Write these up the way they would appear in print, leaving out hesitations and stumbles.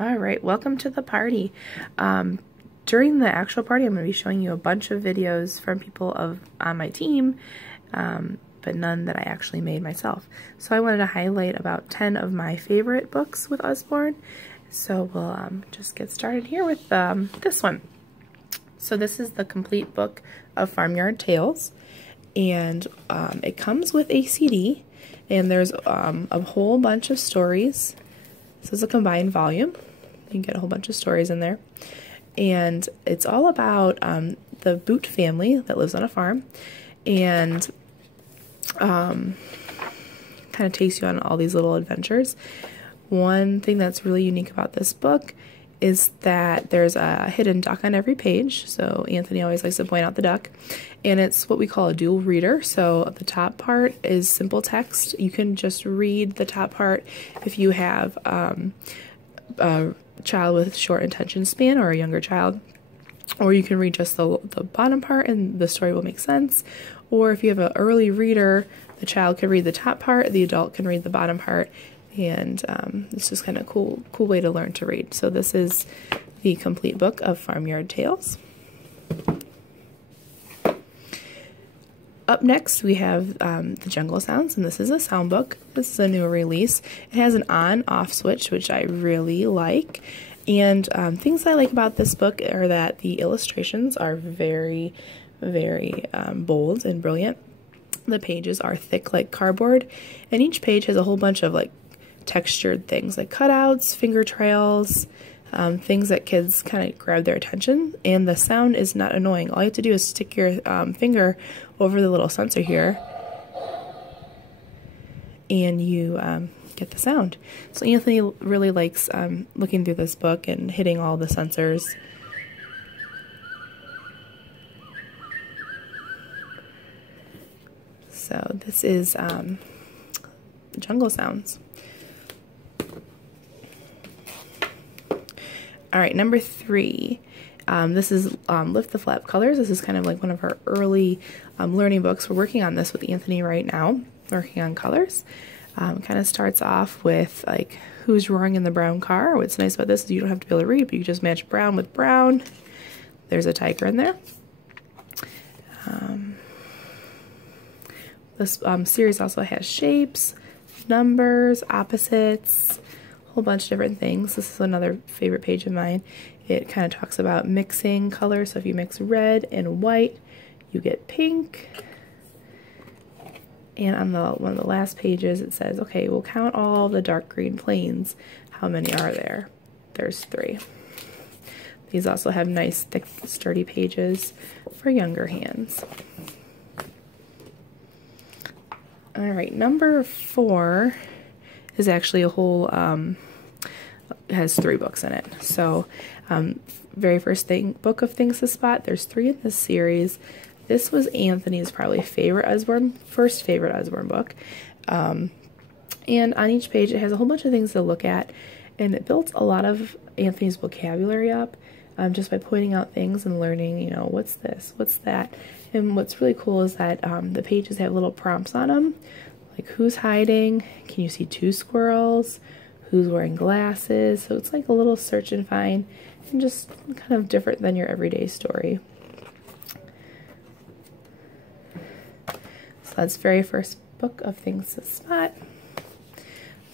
All right, welcome to the party. During the actual party, I'm going to be showing you a bunch of videos from people on my team, but none that I actually made myself. So I wanted to highlight about 10 of my favorite books with Usborne. So we'll just get started here with this one. So this is the complete book of Farmyard Tales, and it comes with a CD, and there's a whole bunch of stories. This is a combined volume. You can get a whole bunch of stories in there. And it's all about the Boot family that lives on a farm, and kind of takes you on all these little adventures. One thing that's really unique about this book is that there's a hidden duck on every page. So Anthony always likes to point out the duck. And it's what we call a dual reader. So the top part is simple text. You can just read the top part if you have a child with short attention span or a younger child. Or you can read just the bottom part and the story will make sense. Or if you have an early reader, the child can read the top part, the adult can read the bottom part. And it's just kind of cool way to learn to read. So this is the complete book of Farmyard Tales. Up next we have The Jungle Sounds, and this is a sound book. This is a new release. It has an on-off switch, which I really like. And things I like about this book are that the illustrations are very, very bold and brilliant. The pages are thick like cardboard, and each page has a whole bunch of like textured things like cutouts, finger trails, things that kids kind of grab their attention, and the sound is not annoying. All you have to do is stick your finger over the little sensor here, and you get the sound. So Anthony really likes looking through this book and hitting all the sensors. So this is Jungle Sounds. All right, number 3. This is Lift the Flap Colors. This is kind of like one of our early learning books. We're working on this with Anthony right now, working on colors. Kind of starts off with like who's roaring in the brown car. What's nice about this is you don't have to be able to read, but you just match brown with brown. There's a tiger in there. This series also has shapes, numbers, opposites, a whole bunch of different things. This is another favorite page of mine. It kind of talks about mixing colors. So if you mix red and white, you get pink. And on one of the last pages, it says, okay, we'll count all the dark green planes. How many are there? There's 3. These also have nice, thick, sturdy pages for younger hands. All right, number 4 is actually a whole, has 3 books in it. So, very first book of Things to Spot. There's 3 in this series. This was Anthony's probably first favorite Usborne book. And on each page, it has a whole bunch of things to look at, and it built a lot of Anthony's vocabulary up just by pointing out things and learning, you know, what's this, what's that. And what's really cool is that the pages have little prompts on them, like who's hiding, can you see 2 squirrels, who's wearing glasses. So it's like a little search and find, and just kind of different than your everyday story. So that's very first book of Things to Spot.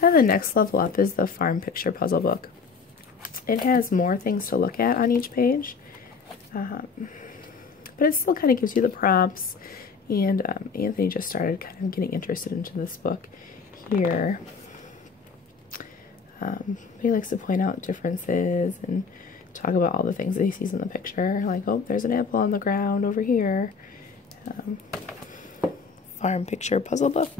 Kind of the next level up is the Farm Picture Puzzle book. It has more things to look at on each page, but it still kind of gives you the prompts. And Anthony just started kind of getting interested into this book here. He likes to point out differences and talk about all the things that he sees in the picture, like, oh, there's an apple on the ground over here. Farm Picture Puzzle book.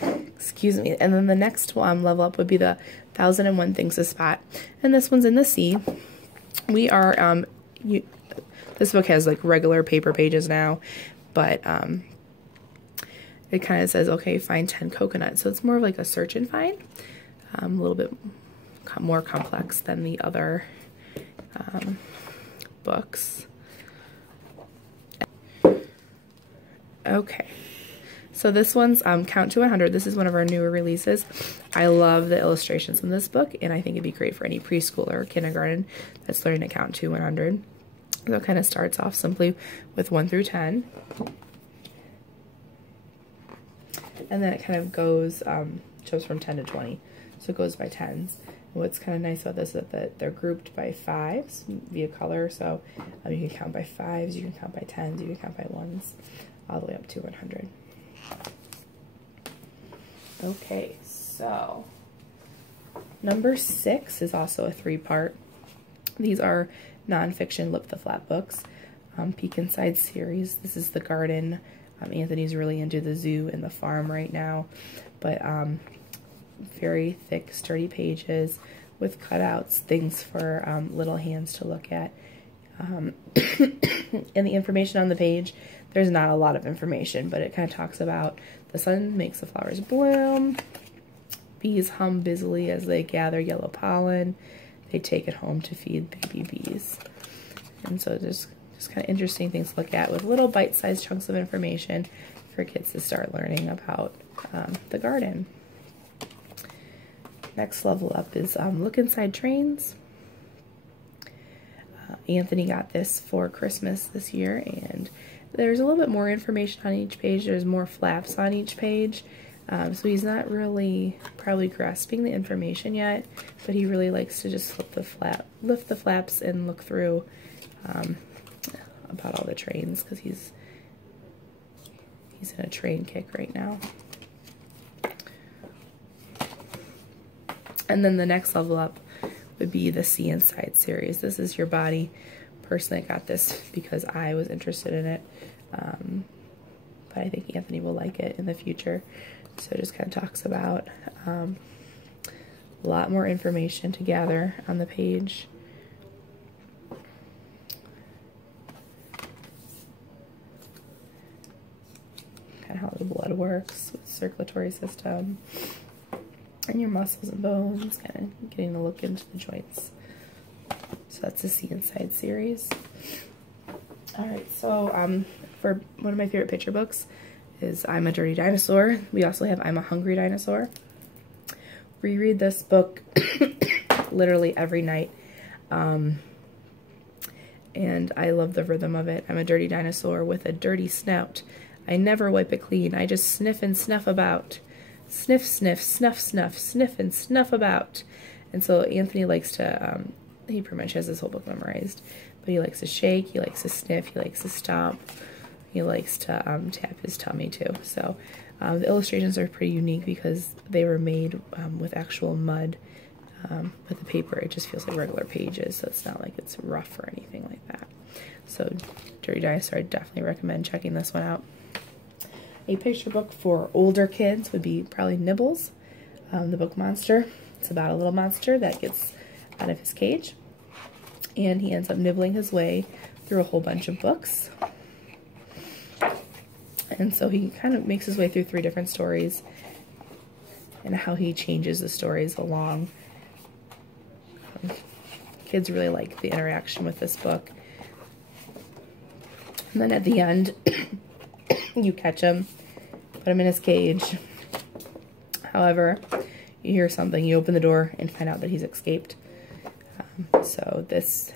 Excuse me. And then the next level up would be the 1001 Things to Spot, and this one's in the sea. We are this book has like regular paper pages now, but it kind of says, okay, find 10 coconuts. So it's more of like a search and find, a little bit more complex than the other books. Okay, So this one's Count to 100. This is one of our newer releases. I love the illustrations in this book, and I think it'd be great for any preschooler or kindergarten that's learning to count to 100. So it kind of starts off simply with 1 through 10. And then it kind of goes, jumps from 10 to 20. So it goes by tens. What's kind of nice about this is that they're grouped by fives via color. So you can count by fives, you can count by tens, you can count by ones, all the way up to 100. Okay, so number 6 is also a 3-part. These are nonfiction Lip the Flap books. Peek Inside series. This is the garden. Anthony's really into the zoo and the farm right now, but very thick, sturdy pages with cutouts, things for little hands to look at. And the information on the page, there's not a lot of information, but it kind of talks about the sun makes the flowers bloom, bees hum busily as they gather yellow pollen, they take it home to feed baby bees. And so there's just kind of interesting things to look at with little bite-sized chunks of information for kids to start learning about the garden. Next level up is Look Inside Trains. Anthony got this for Christmas this year, and there's a little bit more information on each page. There's more flaps on each page, so he's not really probably grasping the information yet, but he really likes to just lift the flaps and look through about all the trains, because he's in a train kick right now. And then the next level up would be the See Inside series. This is your body. Personally, I got this because I was interested in it, but I think Anthony will like it in the future. So it just kind of talks about a lot more information to gather on the page. Kind of how the blood works with the circulatory system. And your muscles and bones, kind of getting a look into the joints. So that's the See Inside series. Alright, so for one of my favorite picture books is I'm a Dirty Dinosaur. We also have I'm a Hungry Dinosaur. Reread this book literally every night. And I love the rhythm of it. I'm a dirty dinosaur with a dirty snout. I never wipe it clean. I just sniff and snuff about. Sniff, sniff, snuff, snuff, sniff and snuff about. And so Anthony likes to, he pretty much has this whole book memorized, but he likes to shake, he likes to sniff, he likes to stomp, he likes to tap his tummy too. So the illustrations are pretty unique because they were made with actual mud. With the paper, it just feels like regular pages, so it's not like it's rough or anything like that. So Dirty Dinosaur, I definitely recommend checking this one out. A picture book for older kids would be probably Nibbles, the book Monster. It's about a little monster that gets out of his cage, and he ends up nibbling his way through a whole bunch of books. And so he kind of makes his way through 3 different stories and how he changes the stories along. Kids really like the interaction with this book. And then at the end, you catch him, put him in his cage. However, you hear something, you open the door and find out that he's escaped. So this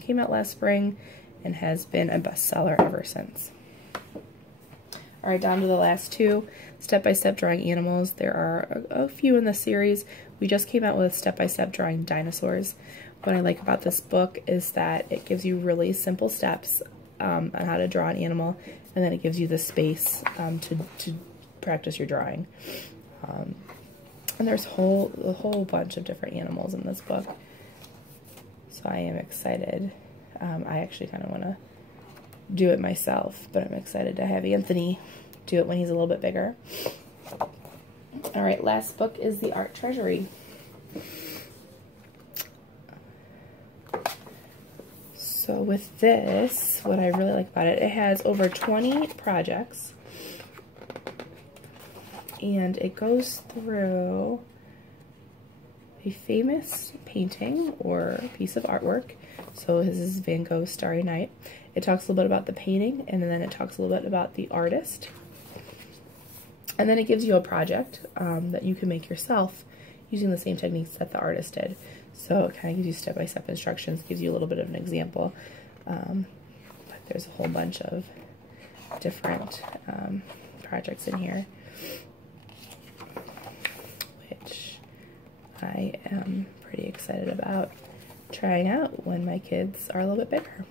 came out last spring and has been a bestseller ever since. Alright, down to the last 2, step-by-step drawing animals. There are a few in the series. We just came out with step-by-step drawing dinosaurs. What I like about this book is that it gives you really simple steps on how to draw an animal, and then it gives you the space to practice your drawing. And there's a whole bunch of different animals in this book. So I am excited. I actually kind of want to do it myself, but I'm excited to have Anthony do it when he's a little bit bigger. Alright, last book is The Art Treasury. So with this, what I really like about it, it has over 20 projects, and it goes through a famous painting or piece of artwork. So this is Van Gogh's Starry Night. It talks a little bit about the painting, and then it talks a little bit about the artist. And then it gives you a project that you can make yourself using the same techniques that the artist did. So it kind of gives you step-by-step instructions, gives you a little bit of an example. But there's a whole bunch of different projects in here, which I am pretty excited about trying out when my kids are a little bit bigger.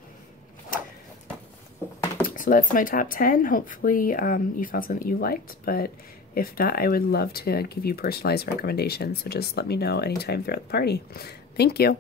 So that's my top 10. Hopefully you found something that you liked, but if not, I would love to give you personalized recommendations, so just let me know anytime throughout the party. Thank you.